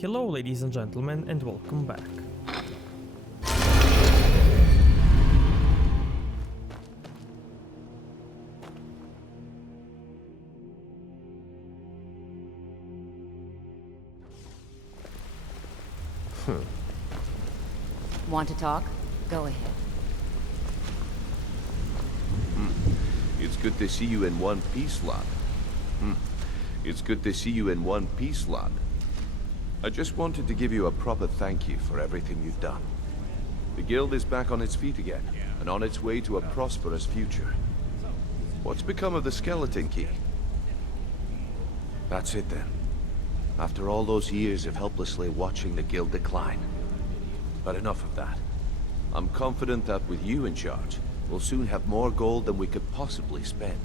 Hello ladies and gentlemen and welcome back. Want to talk? Go ahead. It's good to see you in one piece, lad. It's good to see you in one piece, lad. I just wanted to give you a proper thank you for everything you've done. The guild is back on its feet again, and on its way to a prosperous future. What's become of the skeleton key? That's it then. After all those years of helplessly watching the guild decline. But enough of that. I'm confident that with you in charge, we'll soon have more gold than we could possibly spend.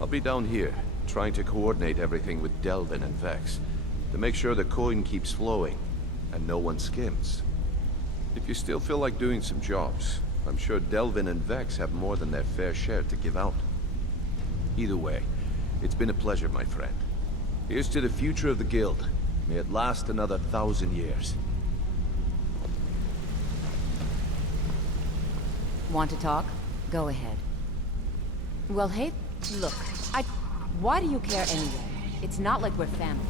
I'll be down here, trying to coordinate everything with Delvin and Vex, to make sure the coin keeps flowing, and no one skims. If you still feel like doing some jobs, I'm sure Delvin and Vex have more than their fair share to give out. Either way, it's been a pleasure, my friend. Here's to the future of the guild. May it last another 1,000 years. Want to talk? Go ahead. Well, hey, look, why do you care anyway? It's not like we're family.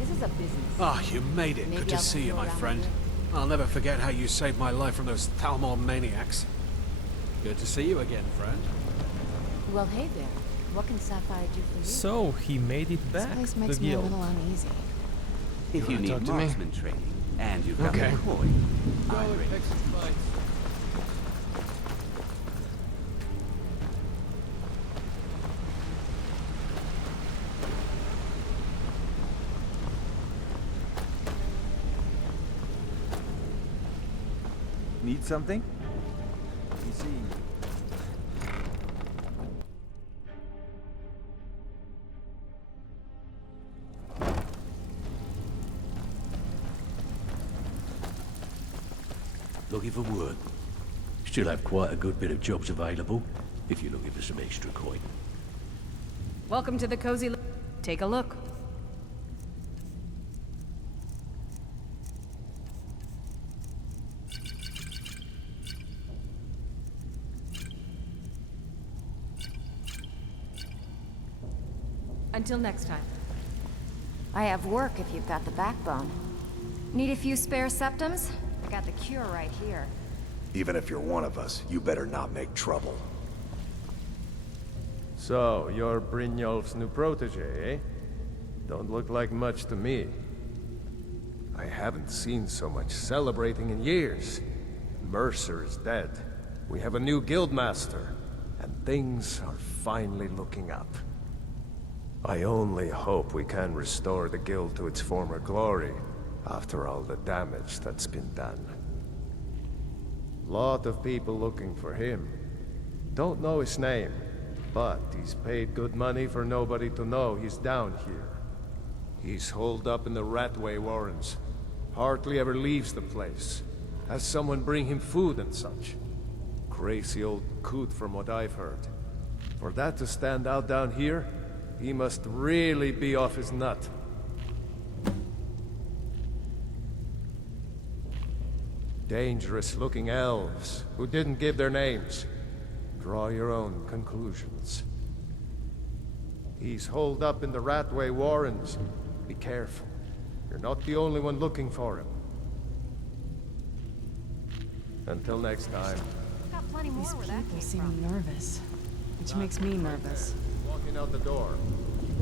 This is a business. Ah, you made it. Maybe Good to I'll see you, go my around friend. here. I'll never forget how you saved my life from those Thalmor maniacs. Good to see you again, friend. Well, hey there. What can Sapphire do for you? So he made it This back place to makes the me a guild. little uneasy. If you wanna talk need to me? marksman training, and you've got Okay. a coin, I'm ready. Need something? You see. Looking for work. Still have quite a good bit of jobs available, if you're looking for some extra coin. Welcome to the cozy. Take a look. Until next time. I have work if you've got the backbone. Need a few spare septums? I got the cure right here. Even if you're one of us, you better not make trouble. So, you're Brynjolf's new protege, eh? Don't look like much to me. I haven't seen so much celebrating in years. Mercer is dead. We have a new guildmaster, and things are finally looking up. I only hope we can restore the guild to its former glory, after all the damage that's been done. Lot of people looking for him. Don't know his name, but he's paid good money for nobody to know he's down here. He's holed up in the Ratway Warrens. Hardly ever leaves the place. Has someone bring him food and such. Crazy old coot from what I've heard. For that to stand out down here, he must really be off his nut. Dangerous-looking elves who didn't give their names. Draw your own conclusions. He's holed up in the Ratway Warrens. Be careful. You're not the only one looking for him. Until next time. Got plenty more These where that people came seem from. nervous, which makes me nervous. Walking out the door.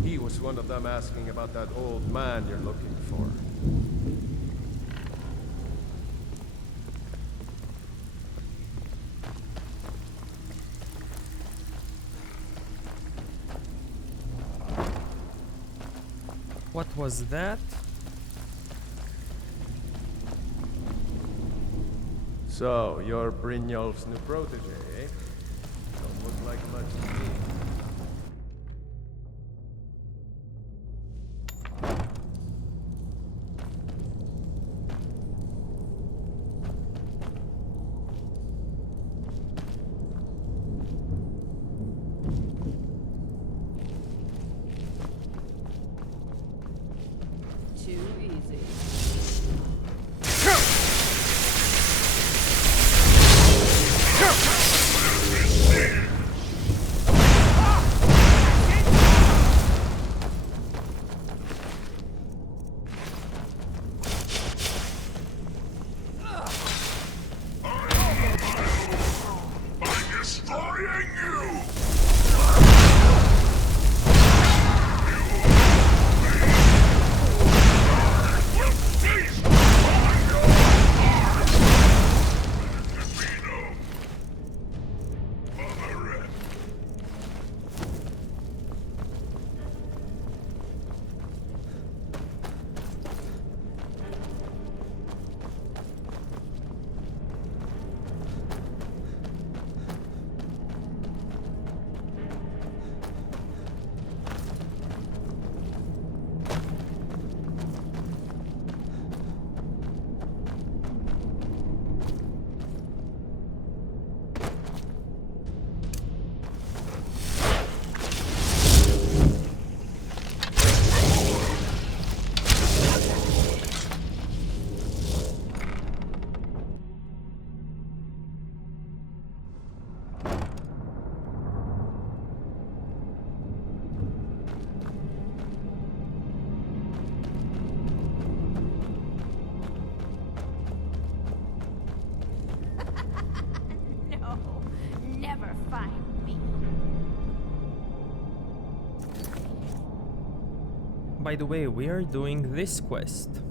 He was one of them asking about that old man you're looking for. What was that? So, you're Brynjolf's new protege, eh? Don't look like much to me. too easy. By the way, we are doing this quest.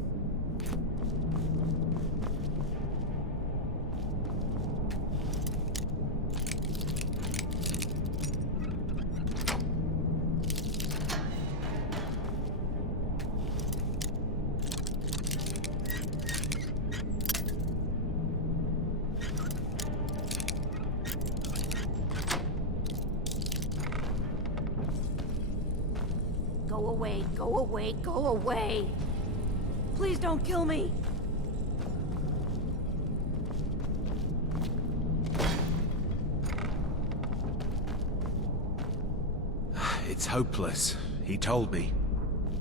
Go away, go away, go away! Please don't kill me! It's hopeless. He told me.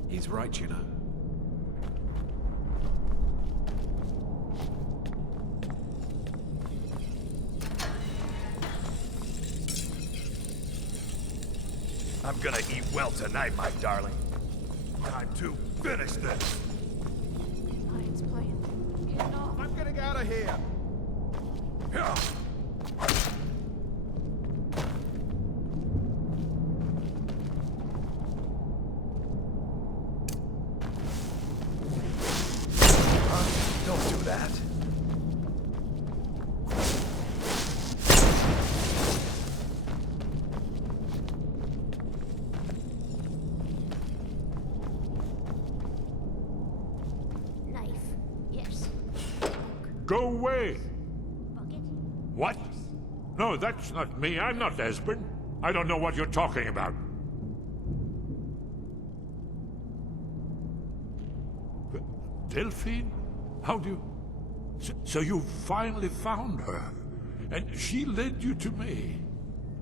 He's right, you know. I'm gonna eat well tonight, my darling. Time to finish this. Lions playing. Get it off. I'm getting out of here! Yeah. Don't do that. Go away! What? No, that's not me. I'm not Esbern. I don't know what you're talking about. Delphine? How do you... So you finally found her, and she led you to me.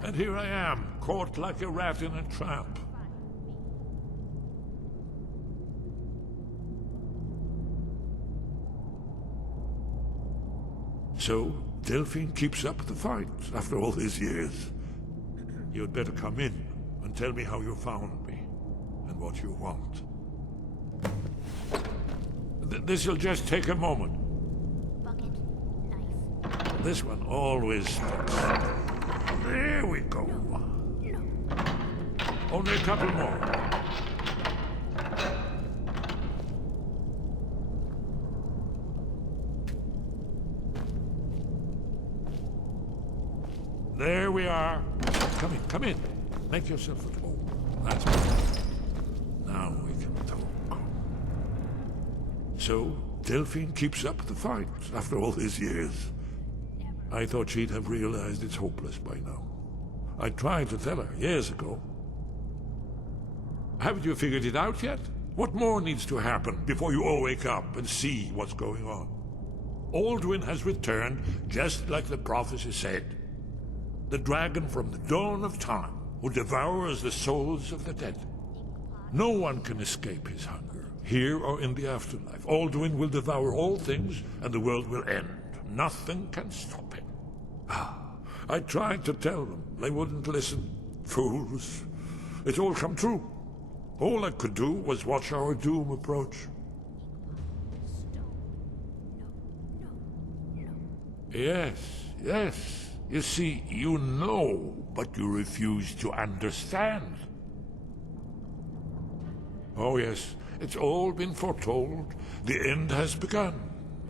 And here I am, caught like a rat in a trap. So, Delphine keeps up the fight after all these years. You'd better come in and tell me how you found me and what you want. This'll just take a moment. Bucket, knife. This one always sticks. There we go. No. Only a couple more. There we are. Come in. Make yourself at home. That's better. Now we can talk. So, Delphine keeps up the fight after all these years. I thought she'd have realized it's hopeless by now. I tried to tell her years ago. Haven't you figured it out yet? What more needs to happen before you all wake up and see what's going on? Alduin has returned just like the prophecy said. The dragon from the dawn of time who devours the souls of the dead. No one can escape his hunger, here or in the afterlife. Alduin will devour all things, and the world will end. Nothing can stop him. I tried to tell them. They wouldn't listen. Fools. It's all come true. All I could do was watch our doom approach. Yes, yes. You see, you know, but you refuse to understand. Oh yes, it's all been foretold. The end has begun.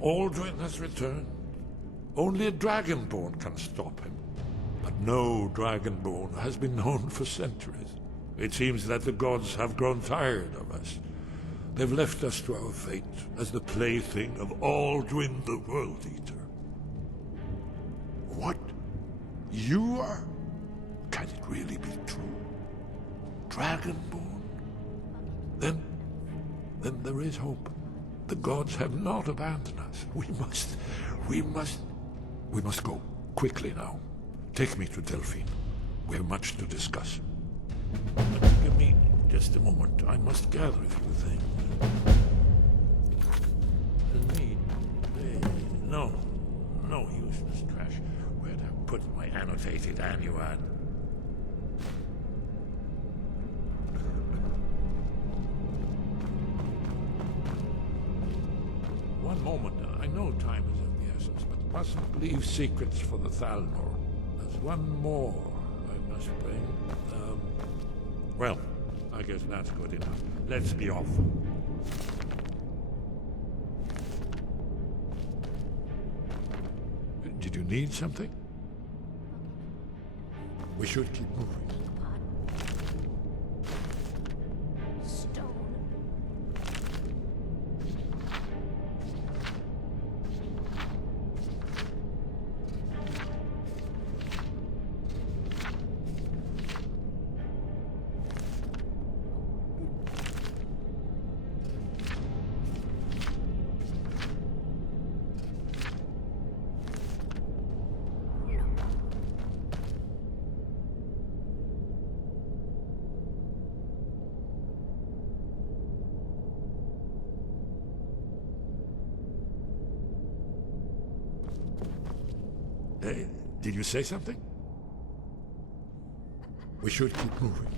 Alduin has returned. Only a dragonborn can stop him. But no dragonborn has been known for centuries. It seems that the gods have grown tired of us. They've left us to our fate as the plaything of Alduin the World Eater. What? You are? Can it really be true? Dragonborn? Then there is hope. The gods have not abandoned us. We must go. Quickly now. Take me to Delphine. We have much to discuss. Give me just a moment. I must gather a few things. No useless trash. Where'd I put my annotated annuad? One moment. I know time is of the essence, but mustn't leave secrets for the Thalmor. There's one more I must bring. Well, I guess that's good enough. Let's be off. Did you need something? We should keep moving. Did you say something? We should keep moving.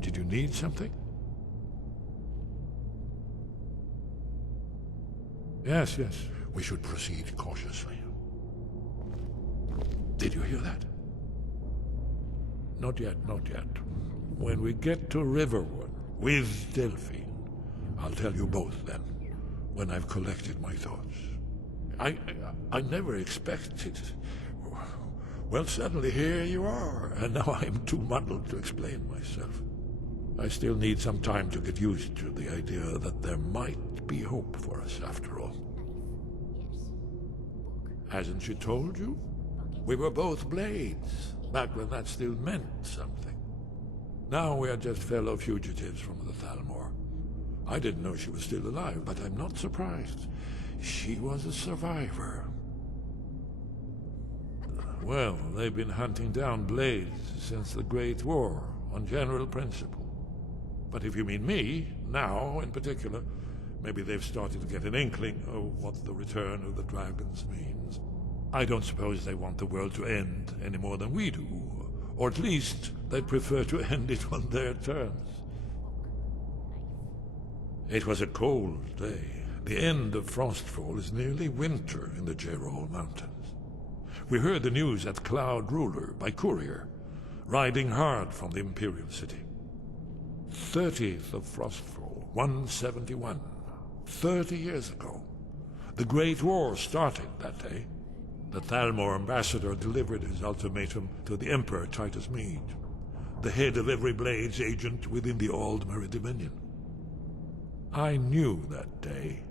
Did you need something? Yes. We should proceed cautiously. Did you hear that? Not yet. When we get to Riverwood with Delphine, I'll tell you both then, when I've collected my thoughts. I never expected... Well, suddenly here you are, and now I'm too muddled to explain myself. I still need some time to get used to the idea that there might be hope for us after all. Hasn't she told you? We were both blades, back when that still meant something. Now we are just fellow fugitives from the Thalmor. I didn't know she was still alive, but I'm not surprised. She was a survivor. Well, they've been hunting down blades since the Great War, on general principle. But if you mean me, now in particular, maybe they've started to get an inkling of what the return of the dragons means. I don't suppose they want the world to end any more than we do, or at least they'd prefer to end it on their terms. It was a cold day. The end of Frostfall is nearly winter in the Gerol Mountains. We heard the news at Cloud Ruler by courier, riding hard from the Imperial City. 30th of Frostfall, 171. 30 years ago. The Great War started that day. The Thalmor ambassador delivered his ultimatum to the Emperor Titus Mede, the head of every Blades agent within the Aldmeri Dominion. I knew that day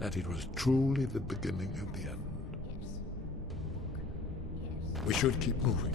that it was truly the beginning of the end. We should keep moving.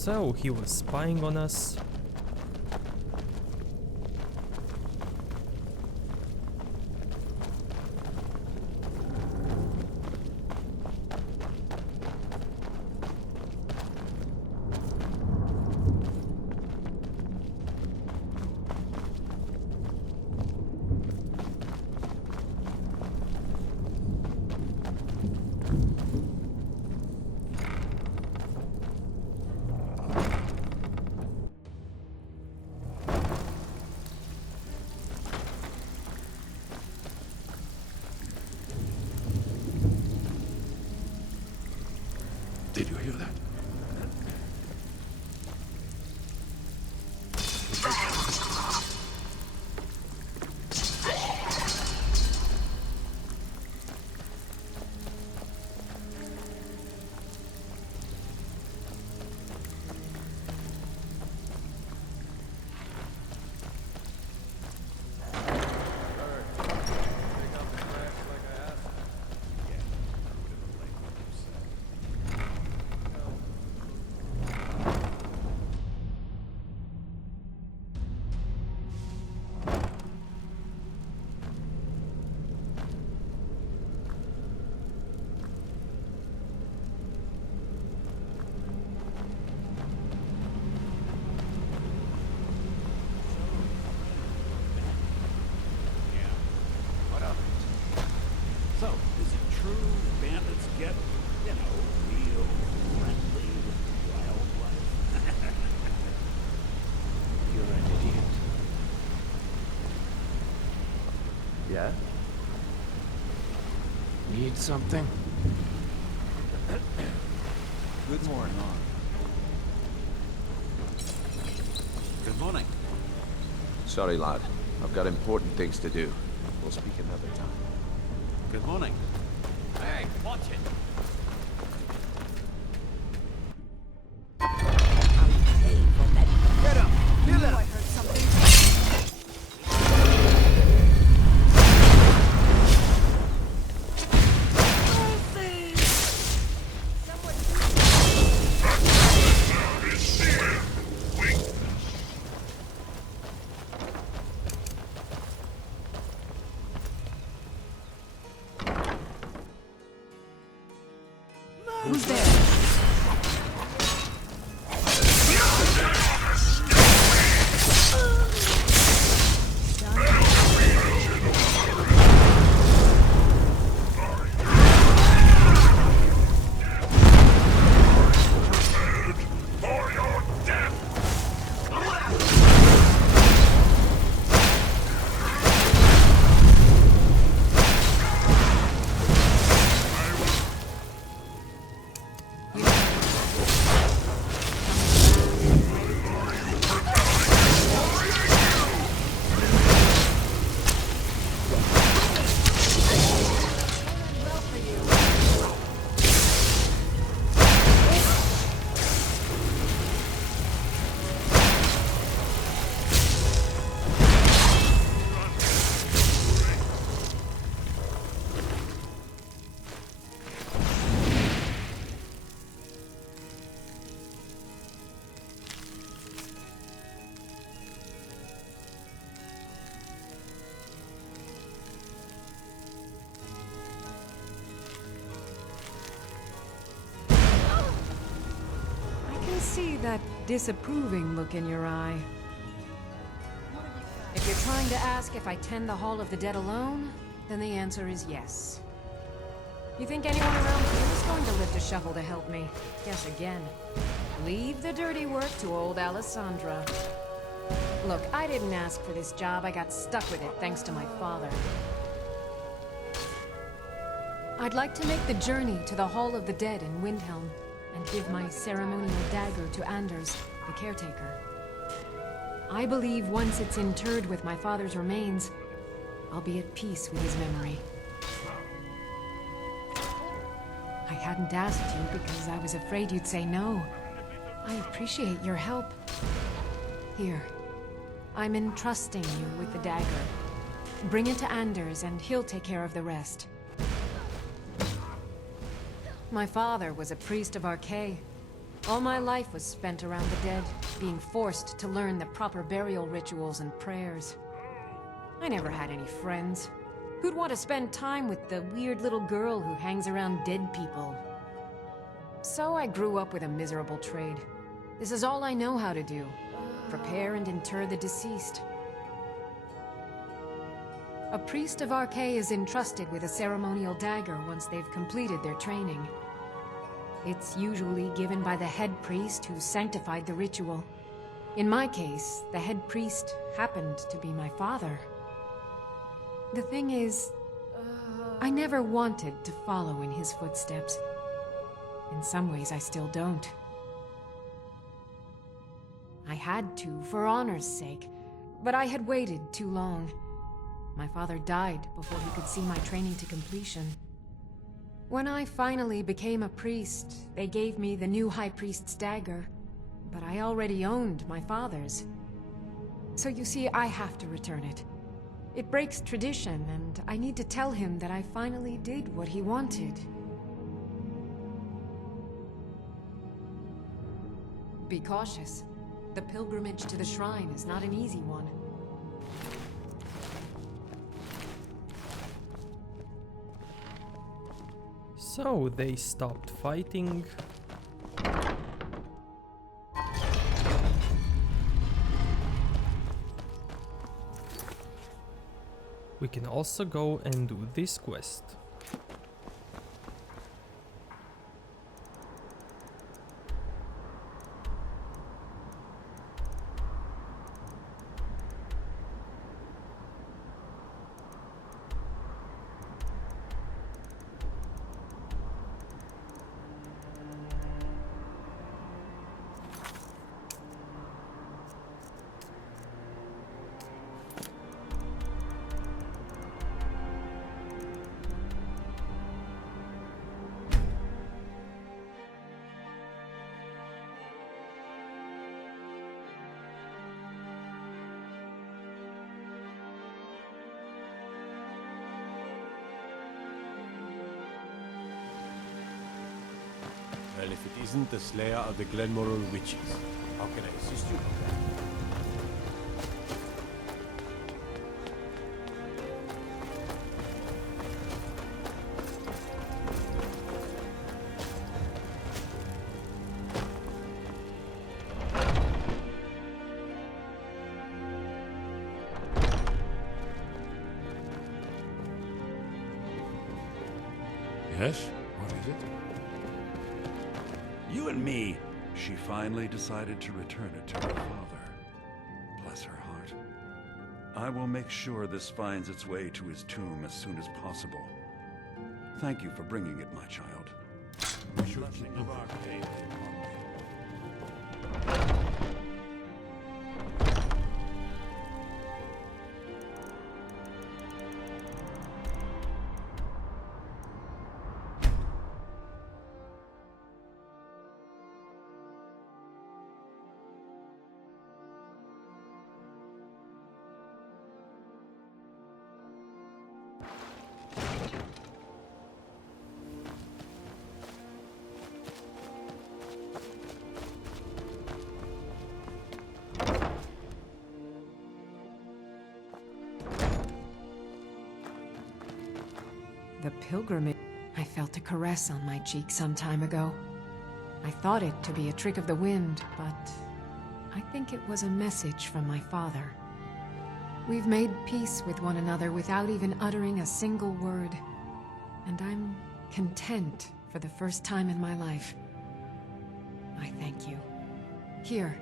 So he was spying on us. you hear that? So, is it true bandits get, you know, real friendly with wildlife? You're an idiot. Yeah? Need something? Good morning. Good morning. Sorry, lad. I've got important things to do. We'll speak another time. Good morning. Hey, watch it! Get up! Kill him! I heard something. Who's there? See that disapproving look in your eye. If you're trying to ask if I tend the Hall of the Dead alone, then the answer is yes. You think anyone around here is going to lift a shovel to help me? Guess again. Leave the dirty work to old Alessandra. Look, I didn't ask for this job. I got stuck with it thanks to my father. I'd like to make the journey to the Hall of the Dead in Windhelm and give my ceremonial dagger to Aldurs, the caretaker. I believe once it's interred with my father's remains, I'll be at peace with his memory. I hadn't asked you because I was afraid you'd say no. I appreciate your help. Here, I'm entrusting you with the dagger. Bring it to Aldurs and he'll take care of the rest. My father was a priest of Arkay. All my life was spent around the dead, being forced to learn the proper burial rituals and prayers. I never had any friends. Who'd want to spend time with the weird little girl who hangs around dead people? So I grew up with a miserable trade. This is all I know how to do. Prepare and inter the deceased. A priest of Arkay is entrusted with a ceremonial dagger once they've completed their training. It's usually given by the head priest who sanctified the ritual. In my case, the head priest happened to be my father. The thing is, I never wanted to follow in his footsteps. In some ways, I still don't. I had to, for honor's sake, but I had waited too long. My father died before he could see my training to completion. When I finally became a priest, they gave me the new High Priest's dagger, but I already owned my father's. So you see, I have to return it. It breaks tradition, and I need to tell him that I finally did what he wanted. Be cautious. The pilgrimage to the shrine is not an easy one. So they stopped fighting. We can also go and do this quest. Well, if it isn't the Slayer of the Glenmoral Witches, how can I assist you? Yes? What is it? You and me. She finally decided to return it to her father. Bless her heart. I will make sure this finds its way to his tomb as soon as possible. Thank you for bringing it, my child. Blessing of our faith. The pilgrimage... I felt a caress on my cheek some time ago. I thought it to be a trick of the wind, but I think it was a message from my father. We've made peace with one another without even uttering a single word. And I'm content for the first time in my life. I thank you. Here,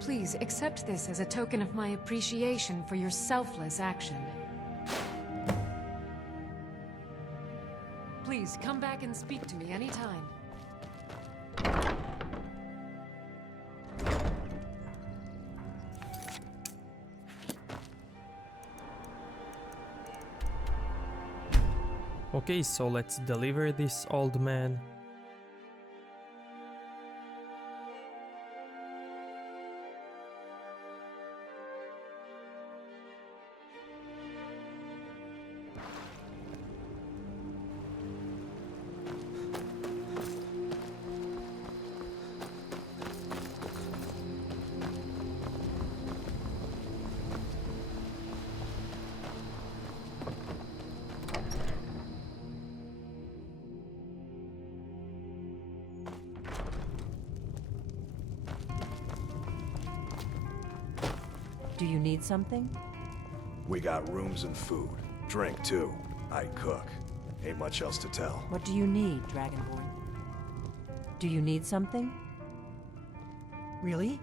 please accept this as a token of my appreciation for your selfless action. Please, come back and speak to me anytime. Okay, so let's deliver this old man. Do you need something? We got rooms and food. Drink, too. I cook. Ain't much else to tell. What do you need, Dragonborn? Do you need something? Really?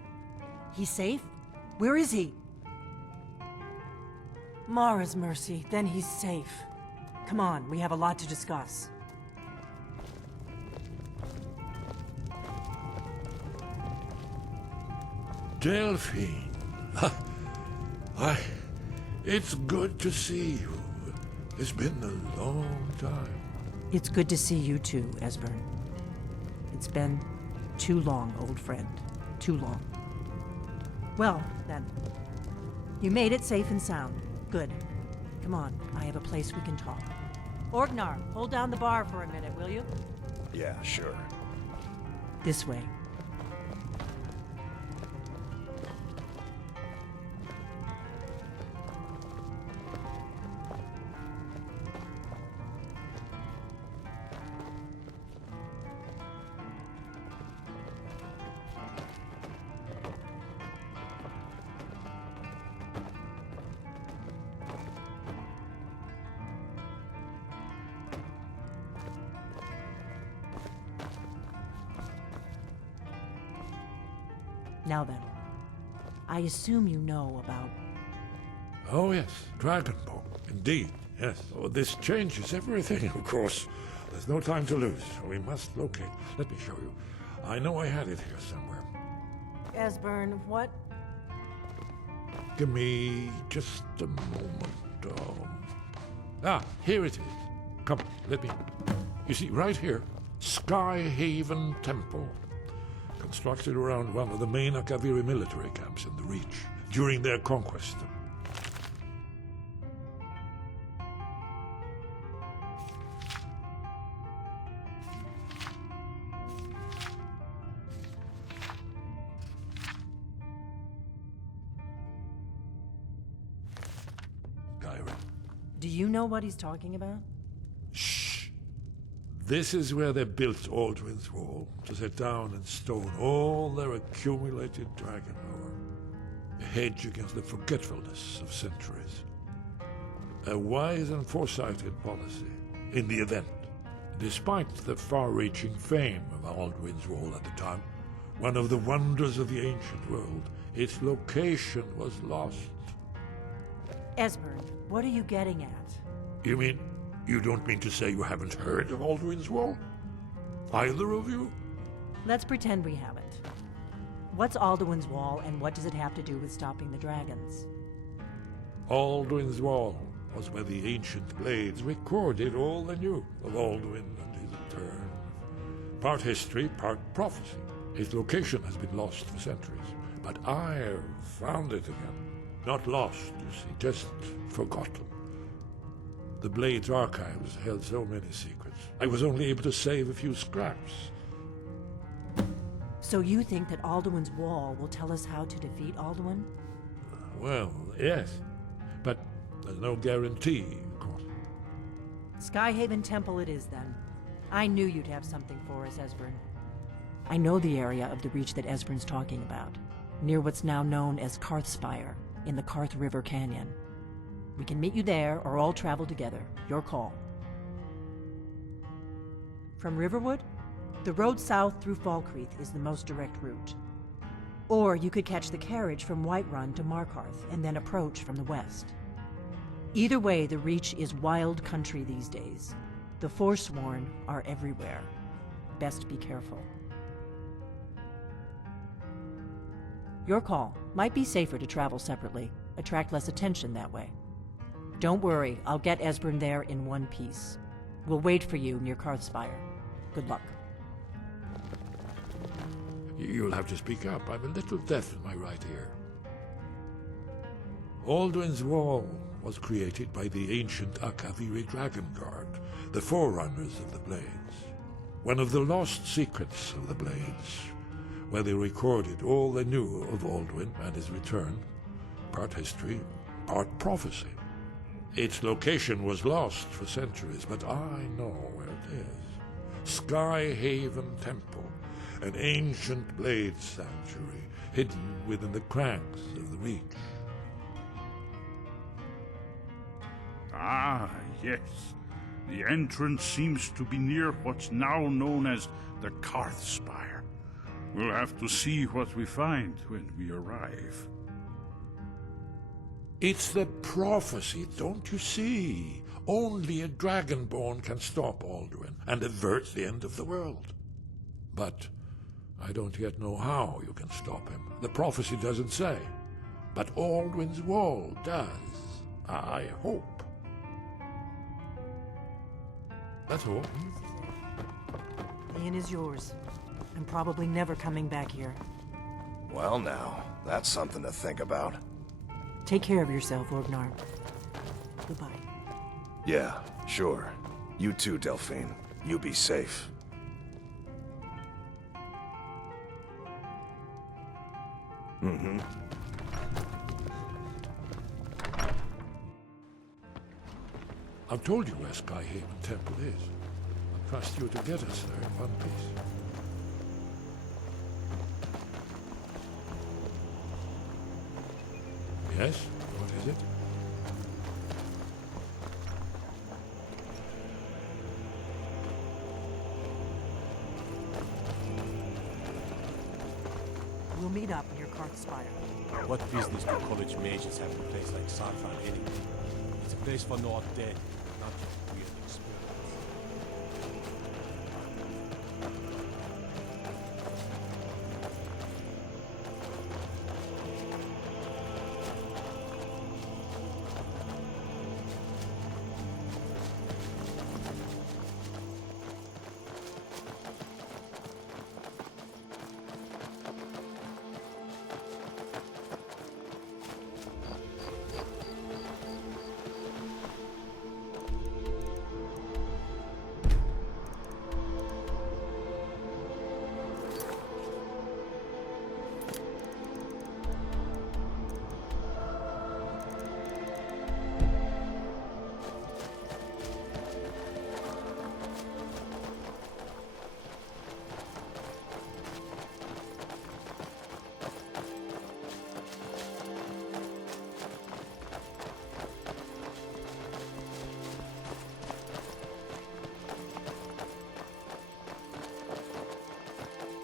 He's safe? Where is he? Mara's mercy, then he's safe. Come on, we have a lot to discuss. Delphine. It's good to see you. It's been a long time. It's good to see you too, Esbern. It's been too long, old friend. Too long. Well, then. You made it safe and sound. Good. Come on, I have a place we can talk. Orgnar, hold down the bar for a minute, will you? Yeah, sure. This way. Now then, I assume you know about... Oh yes, Dragonborn. Indeed, yes. Oh, this changes everything, of course. There's no time to lose. We must locate. Let me show you. I know I had it here somewhere. Esbern, what? Give me just a moment. Here it is. Come, let me... You see, right here, Skyhaven Temple. Constructed around one of the main Akaviri military camps in the Reach during their conquest. Skyrim. Do you know what he's talking about? Shh! This is where they built Alduin's Wall, to set down in stone all their accumulated dragon lore. A hedge against the forgetfulness of centuries. A wise and foresighted policy, in the event. Despite the far-reaching fame of Alduin's Wall at the time, one of the wonders of the ancient world, its location was lost. Esbern, what are you getting at? You mean, you don't mean to say you haven't heard of Alduin's Wall? Either of you? Let's pretend we haven't. What's Alduin's Wall, and what does it have to do with stopping the dragons? Alduin's Wall was where the ancient blades recorded all they knew of Alduin and his return. Part history, part prophecy. His location has been lost for centuries, but I've found it again. Not lost, you see, just forgotten. The Blade's archives held so many secrets. I was only able to save a few scraps. So you think that Alduin's Wall will tell us how to defeat Alduin? Well, yes. But there's no guarantee, of course. Skyhaven Temple it is, then. I knew you'd have something for us, Esbern. I know the area of the Reach that Esbern's talking about, near what's now known as Karthspire, in the Karth River Canyon. We can meet you there, or all travel together. Your call. From Riverwood? The road south through Falkreath is the most direct route. Or you could catch the carriage from Whiterun to Markarth, and then approach from the west. Either way, the Reach is wild country these days. The Forsworn are everywhere. Best be careful. Your call. Might be safer to travel separately. Attract less attention that way. Don't worry, I'll get Esbern there in one piece. We'll wait for you near Karthspire. Good luck. You'll have to speak up. I'm a little deaf in my right ear. Alduin's Wall was created by the ancient Akaviri Dragon Guard, the forerunners of the Blades. One of the lost secrets of the Blades, where they recorded all they knew of Alduin and his return, part history, part prophecy. Its location was lost for centuries, but I know where it is. Skyhaven Temple, an ancient blade sanctuary hidden within the crags of the Reach. Ah, yes. The entrance seems to be near what's now known as the Karthspire. We'll have to see what we find when we arrive. It's the prophecy, don't you see? Only a Dragonborn can stop Alduin and avert the end of the world. But I don't yet know how you can stop him. The prophecy doesn't say. But Alduin's wall does. I hope. That's all. The inn is yours. I'm probably never coming back here. Well now, that's something to think about. Take care of yourself, Orgnar. Goodbye. Yeah, sure. You too, Delphine. You be safe. Mm-hmm. I've told you where Skyhaven Temple is. I trust you to get us there in one piece. Yes? What is it? We'll meet up near Karthspire. What business do college mages have in a place like Sarfan anyway? It's a place for no dead, not just weird experiments.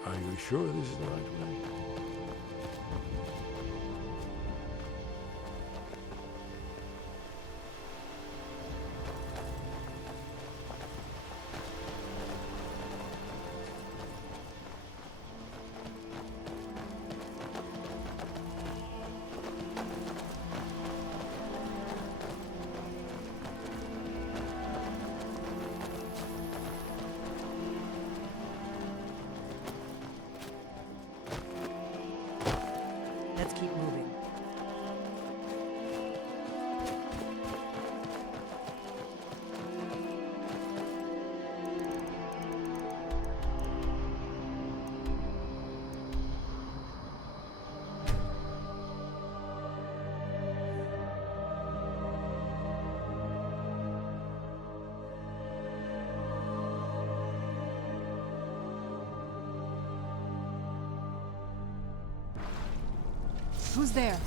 Are you sure this is the right way? Let's keep moving. Who's there?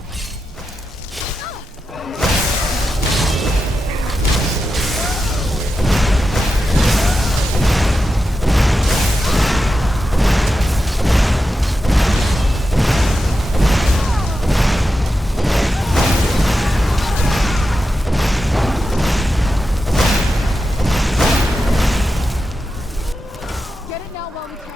Get it now while we can.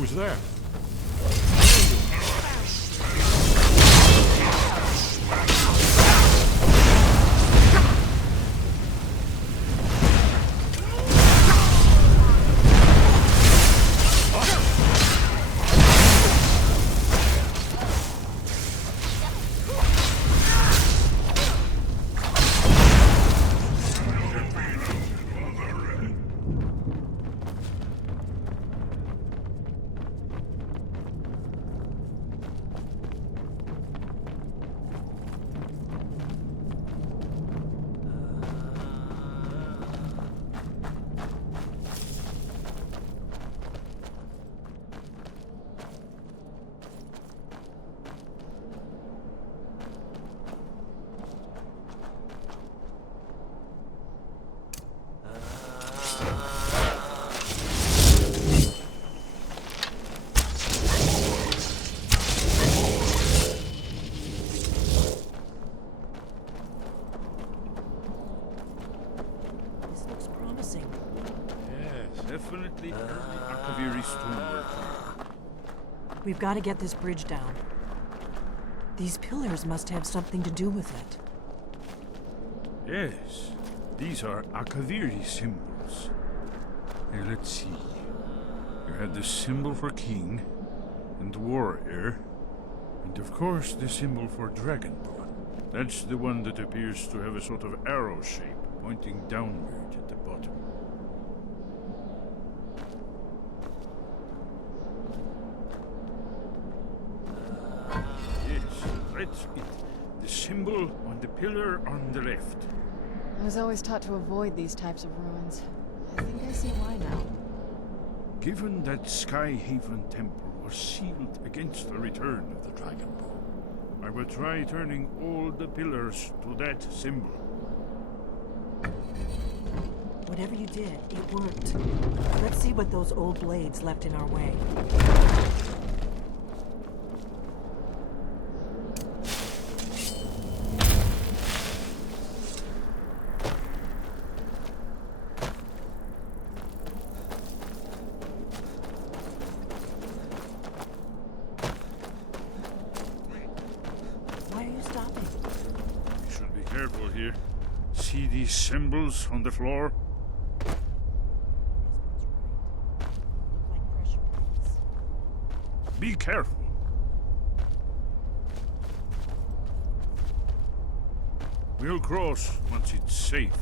Who's there? We've got to get this bridge down. These pillars must have something to do with it. Yes, these are Akaviri symbols. Here, let's see. You had the symbol for king, and warrior, and of course the symbol for dragonborn. That's the one that appears to have a sort of arrow shape, pointing downward at the bottom. Yes, that's it. The symbol on the pillar on the left. I was always taught to avoid these types of ruins. I think I see why now. Given that Skyhaven Temple was sealed against the return of the Dragonborn, I will try turning all the pillars to that symbol. Whatever you did, it worked. Let's see what those old blades left in our way. See these symbols on the floor? Be careful. We'll cross once it's safe.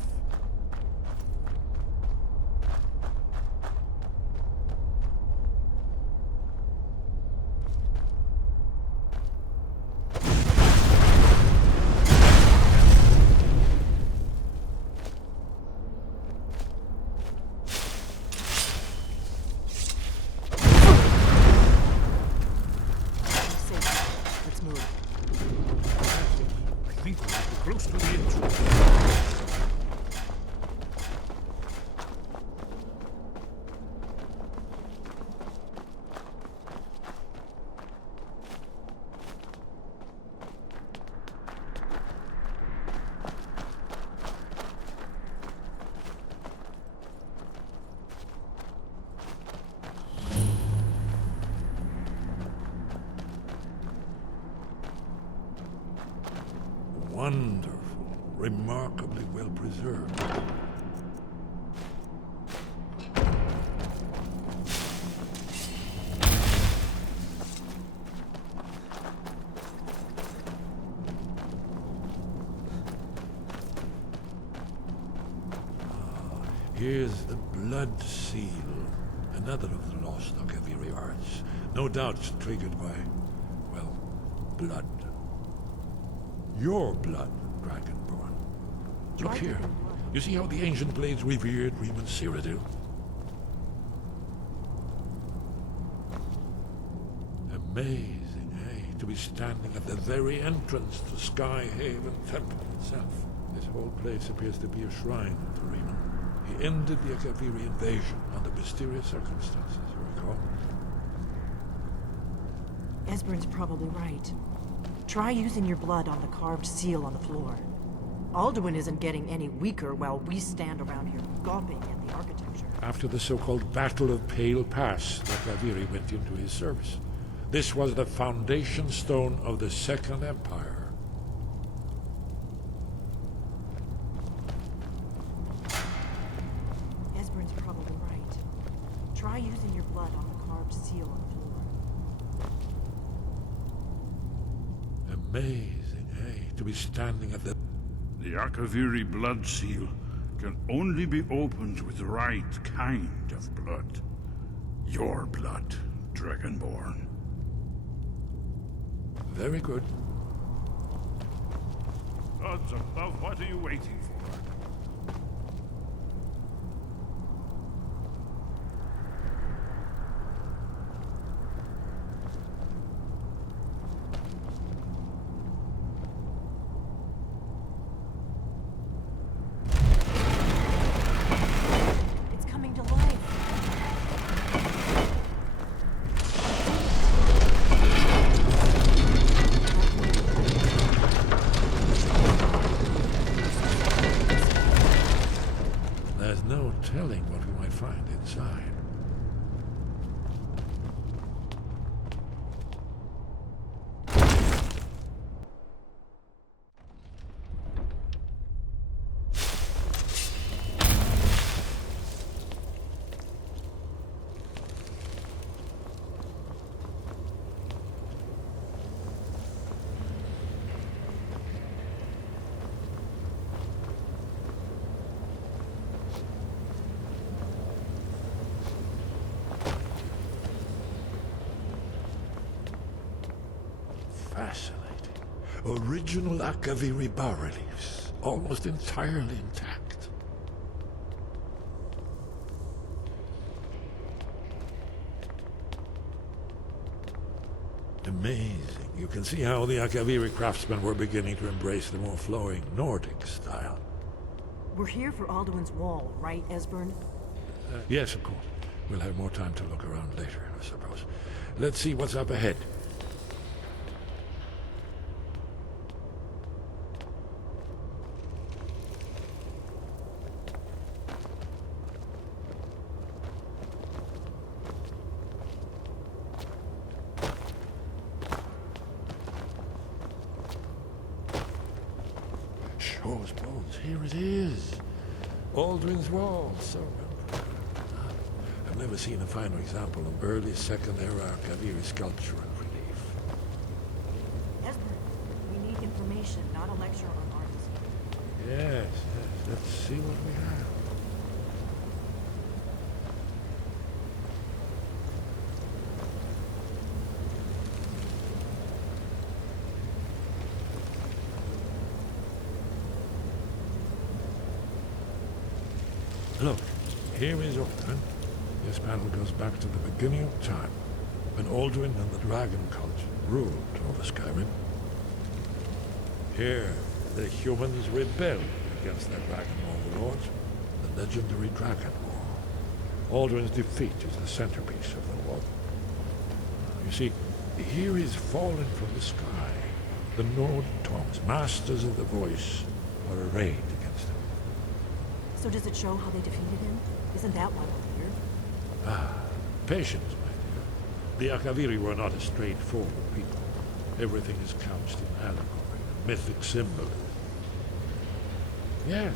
Wonderful, remarkably well preserved. Here's the blood seal, another of the lost Akaviri arts. No doubt triggered by, well, blood. Your blood, Dragonborn. Look here. You see how the ancient blades revered Reman Cyrodiil? Amazing, eh? To be standing at the very entrance to Skyhaven Temple itself. This whole place appears to be a shrine to Reman. He ended the Akaviri invasion under mysterious circumstances, you recall? Esbern's probably right. Try using your blood on the carved seal on the floor. Alduin isn't getting any weaker while we stand around here gawping at the architecture. After the so-called Battle of Pale Pass, the Akaviri went into his service. This was the foundation stone of the Second Empire. Esbern's probably right. Try using your blood on the carved seal on the floor. Amazing, eh? To be standing at the... The Akaviri blood seal can only be opened with the right kind of blood. Your blood, Dragonborn. Very good. Gods above, what are you waiting for? Fascinating. Original Akaviri bas-reliefs, almost entirely intact. Amazing. You can see how the Akaviri craftsmen were beginning to embrace the more flowing Nordic style. We're here for Alduin's wall, right, Esbern? Yes, of course. We'll have more time to look around later, I suppose. Let's see what's up ahead. Shaw's bones, here it is. Aldrin's wall, so I've never seen a finer example of early Second Era Akaviri sculpture and relief. Esbern, we need information, not a lecture on art. Yes, let's see what we have. Look, here is Alduin. This panel goes back to the beginning of time, when Alduin and the Dragon Cult ruled over Skyrim. Here, the humans rebelled against their dragon overlords, the legendary Dragon War. Alduin's defeat is the centerpiece of the war. You see, here is fallen from the sky. The Nord Toms, masters of the voice, were arrayed against him. So does it show how they defeated him? Isn't that why we're here? Ah, patience, my dear. The Akaviri were not a straightforward people. Everything is couched in allegory and mythic symbolism. Yes.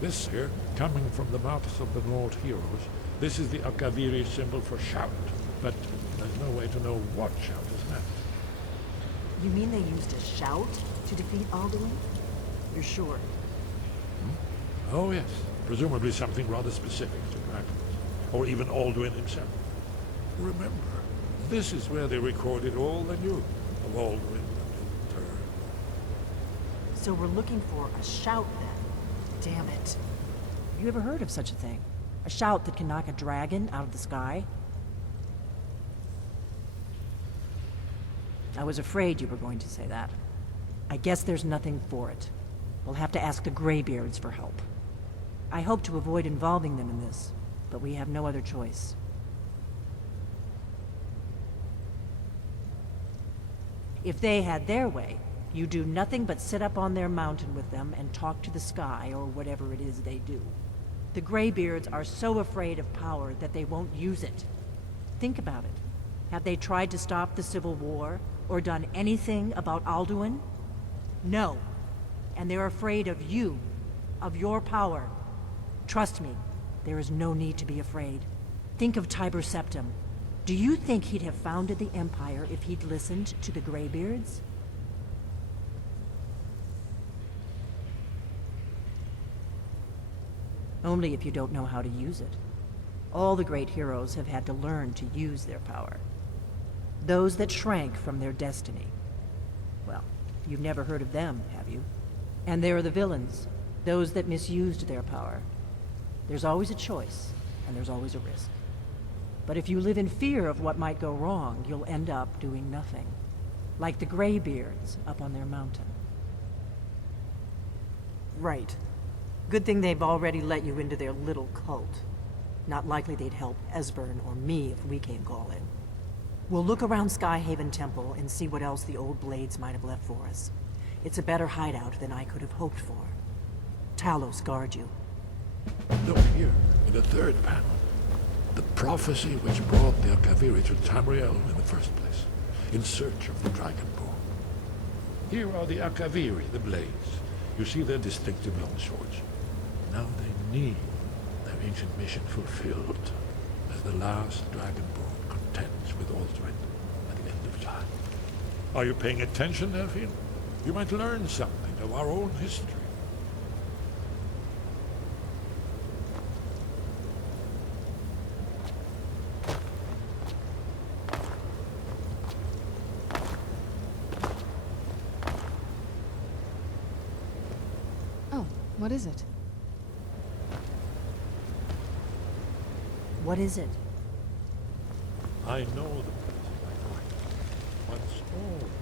This here, coming from the mouths of the Nord heroes, this is the Akaviri symbol for shout. But there's no way to know what shout is meant. You mean they used a shout to defeat Alduin? You're sure? Oh yes, presumably something rather specific to dragons, or even Alduin himself. Remember, this is where they recorded all they knew of Alduin and Ultur. So we're looking for a shout then. Damn it. You ever heard of such a thing? A shout that can knock a dragon out of the sky? I was afraid you were going to say that. I guess there's nothing for it. We'll have to ask the Greybeards for help. I hope to avoid involving them in this, but we have no other choice. If they had their way, you do nothing but sit up on their mountain with them and talk to the sky or whatever it is they do. The Greybeards are so afraid of power that they won't use it. Think about it. Have they tried to stop the Civil War or done anything about Alduin? No. And they're afraid of you, of your power. Trust me, there is no need to be afraid. Think of Tiber Septim. Do you think he'd have founded the Empire if he'd listened to the Greybeards? Only if you don't know how to use it. All the great heroes have had to learn to use their power. Those that shrank from their destiny. Well, you've never heard of them, have you? And there are the villains, those that misused their power. There's always a choice, and there's always a risk. But if you live in fear of what might go wrong, you'll end up doing nothing. Like the Greybeards up on their mountain. Right. Good thing they've already let you into their little cult. Not likely they'd help Esbern or me if we came calling. We'll look around Skyhaven Temple and see what else the old blades might have left for us. It's a better hideout than I could have hoped for. Talos guard you. Look here, in the third panel. The prophecy which brought the Akaviri to Tamriel in the first place, in search of the Dragonborn. Here are the Akaviri, the blades. You see their distinctive longswords. Now they need their ancient mission fulfilled, as the last Dragonborn contends with Alduin at the end of time. Are you paying attention, Delphine? You might learn something of our own history. What is it? What is it? I know the place by heart. Once always.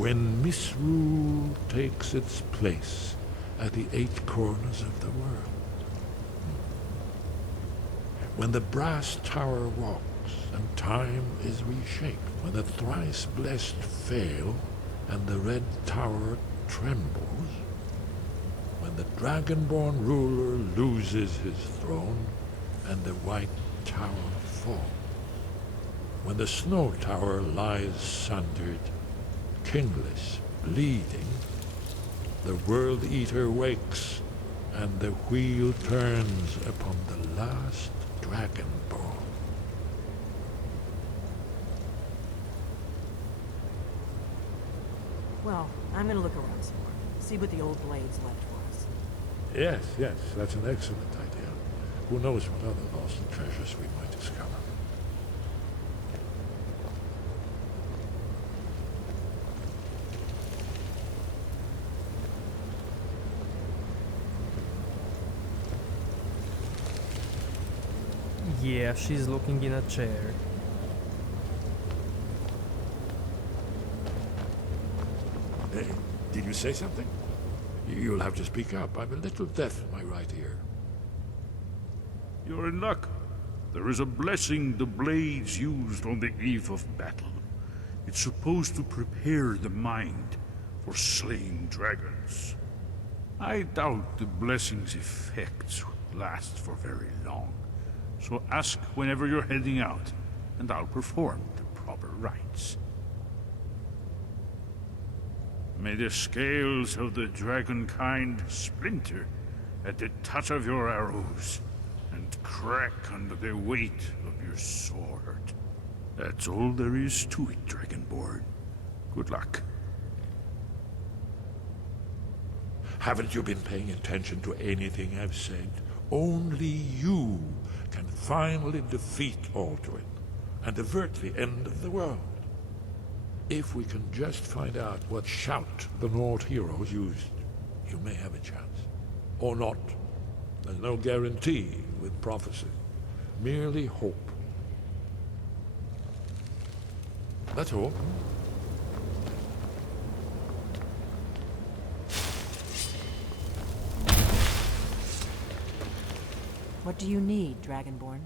When misrule takes its place at the 8 corners of the world. When the brass tower walks and time is reshaped. When the thrice blessed fail and the red tower trembles. When the dragonborn ruler loses his throne and the white tower falls. When the snow tower lies sundered, kingless, bleeding, the World Eater wakes and the wheel turns upon the last dragonborn. Well, I'm gonna look around some more. See what the old blades left for us. Yes, that's an excellent idea. Who knows what other lost treasures we might discover. Yeah, she's looking in a chair. Hey, did you say something? You'll have to speak up. I'm a little deaf in my right ear. You're in luck. There is a blessing the blades used on the eve of battle. It's supposed to prepare the mind for slaying dragons. I doubt the blessing's effects would last for very long. So ask whenever you're heading out, and I'll perform the proper rites. May the scales of the dragon kind splinter at the touch of your arrows, and crack under the weight of your sword. That's all there is to it, Dragonborn. Good luck. Haven't you been paying attention to anything I've said? Only you can finally defeat Alduin and avert the end of the world. If we can just find out what shout the Nord heroes used, you may have a chance. Or not. There's no guarantee with prophecy. Merely hope. That's all. What do you need, Dragonborn?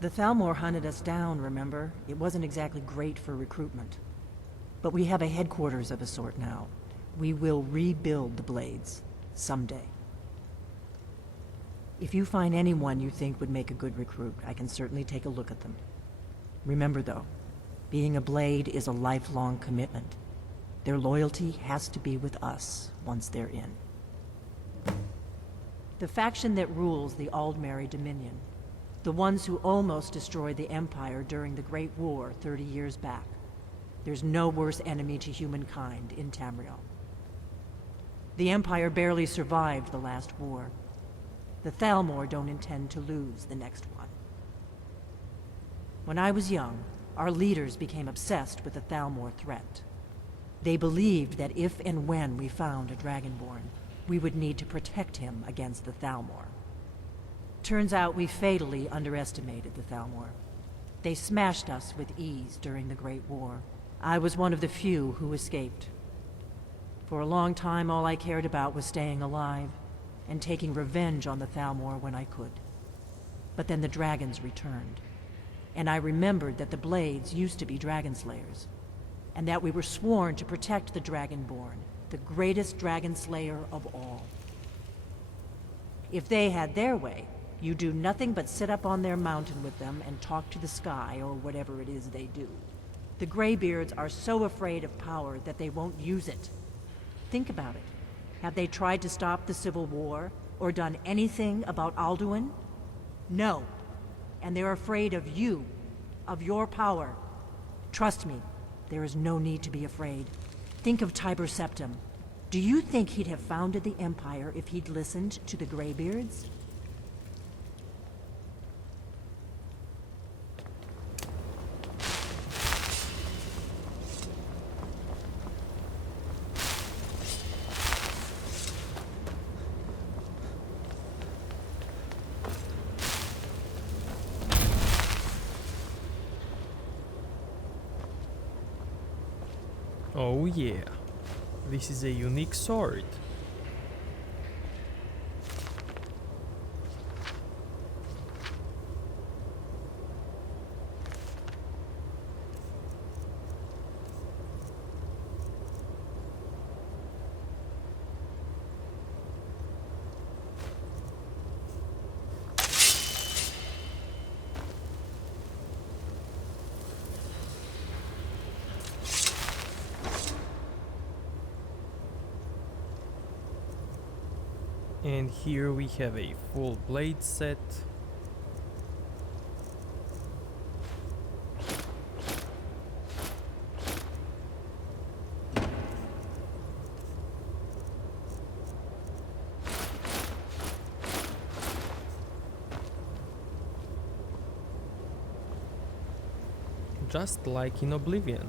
The Thalmor hunted us down, remember? It wasn't exactly great for recruitment. But we have a headquarters of a sort now. We will rebuild the Blades. Someday. If you find anyone you think would make a good recruit, I can certainly take a look at them. Remember though, being a Blade is a lifelong commitment. Their loyalty has to be with us once they're in. The faction that rules the Aldmeri Dominion, the ones who almost destroyed the Empire during the Great War 30 years back. There's no worse enemy to humankind in Tamriel. The Empire barely survived the last war. The Thalmor don't intend to lose the next one. When I was young, our leaders became obsessed with the Thalmor threat. They believed that if and when we found a Dragonborn, we would need to protect him against the Thalmor. Turns out we fatally underestimated the Thalmor. They smashed us with ease during the Great War. I was one of the few who escaped. For a long time, all I cared about was staying alive and taking revenge on the Thalmor when I could. But then the dragons returned, and I remembered that the Blades used to be dragon slayers, and that we were sworn to protect the Dragonborn, the greatest dragon slayer of all. If they had their way, you do nothing but sit up on their mountain with them and talk to the sky or whatever it is they do. The Greybeards are so afraid of power that they won't use it. Think about it. Have they tried to stop the Civil War or done anything about Alduin? No. And they're afraid of you, of your power. Trust me, there is no need to be afraid. Think of Tiber Septim. Do you think he'd have founded the Empire if he'd listened to the Greybeards? Oh yeah, this is a unique sword. And here we have a full blade set. Just like in Oblivion.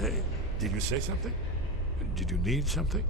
Hey, did you say something? Did you need something?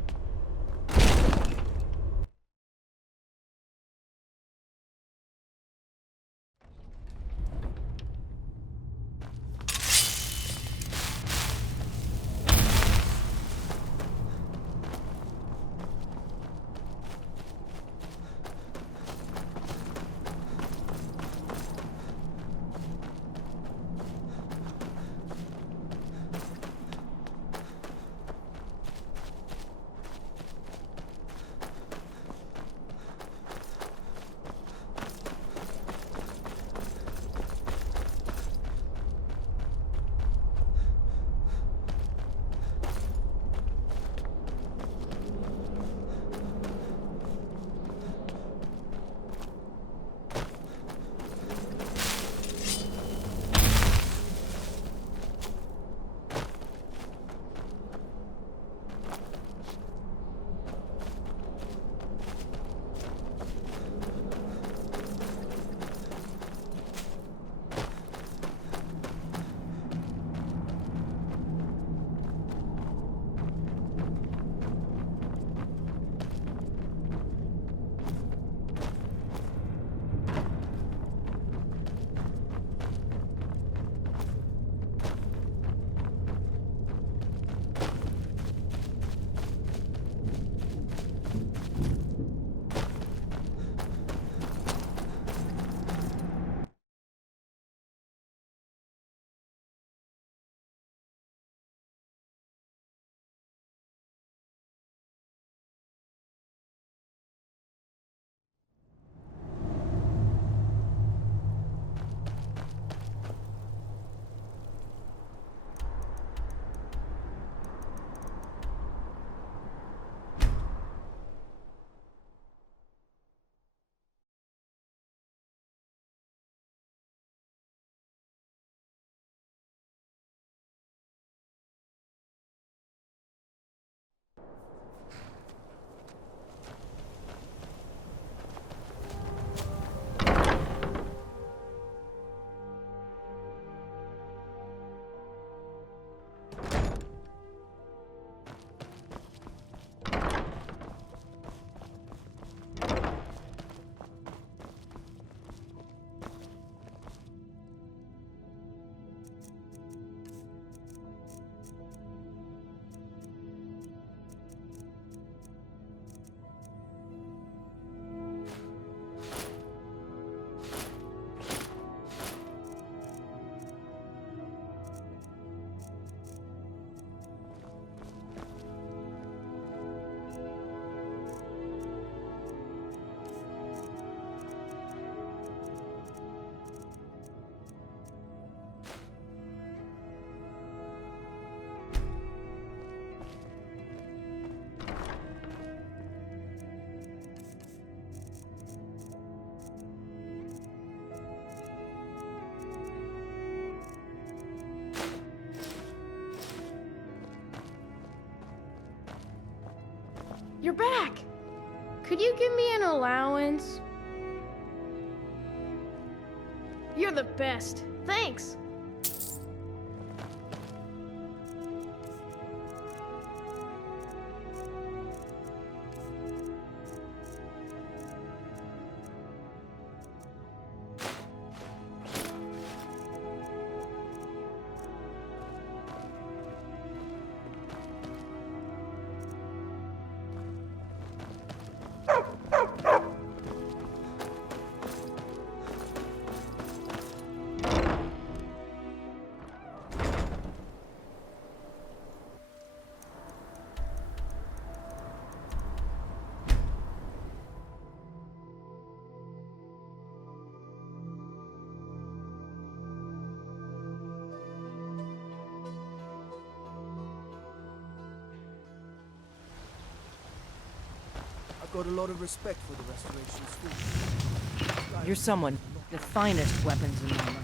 You're back! Could you give me an allowance? You're the best. Thanks! I've got a lot of respect for the Restoration School. You're someone. The finest weapons in armor.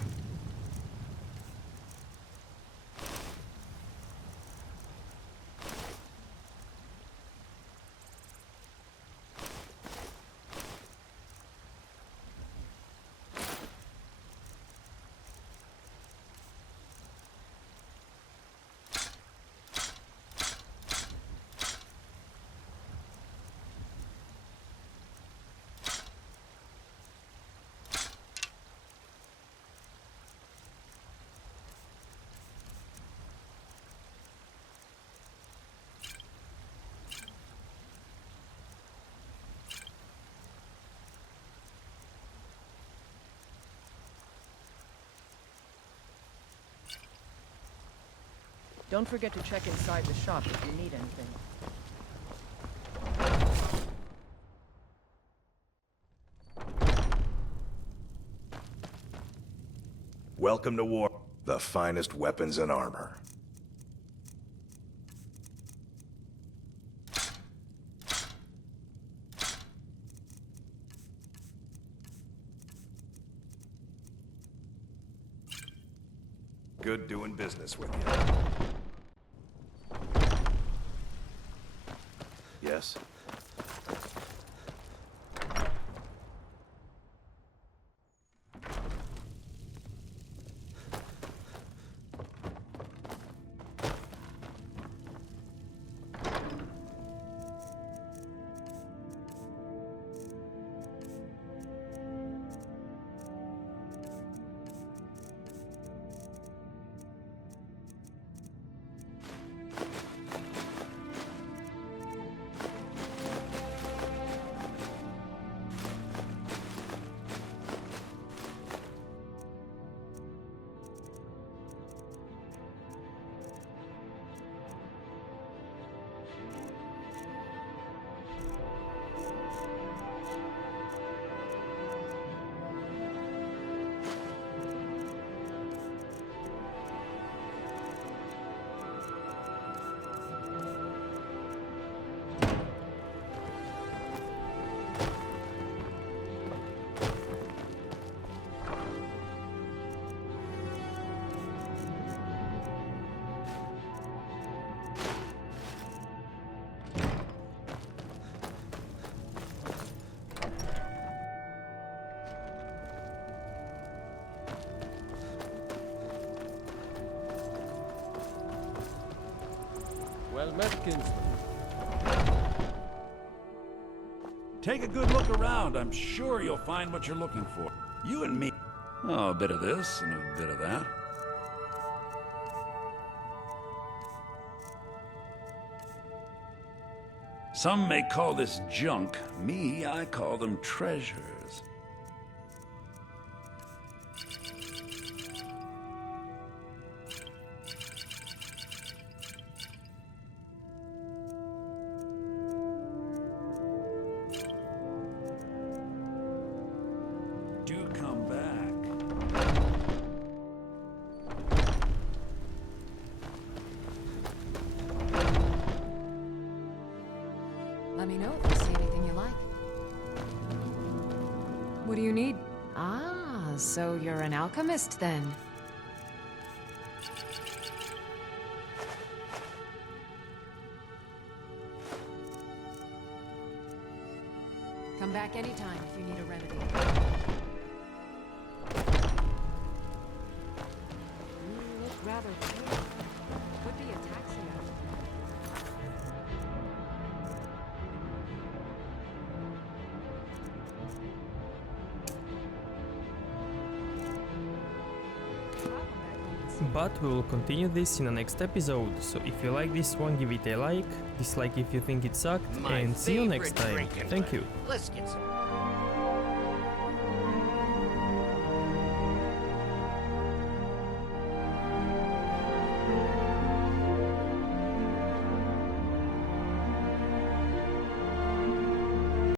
Don't forget to check inside the shop if you need anything. Welcome to war. The finest weapons and armor. Good doing business with you. Yes? met kinsman. Take a good look around. I'm sure you'll find what you're looking for. You and me. Oh, a bit of this and a bit of that. Some may call this junk. Me, I call them treasures. Do come back. Let me know if you see anything you like. What do you need? Ah, so you're an alchemist then. Come back anytime if you need a remedy. You look rather pale. Could be ataxia. But we will continue this in the next episode, so if you like this one, give it a like, dislike if you think it sucked, and see you next time. Thank you. Let's get some.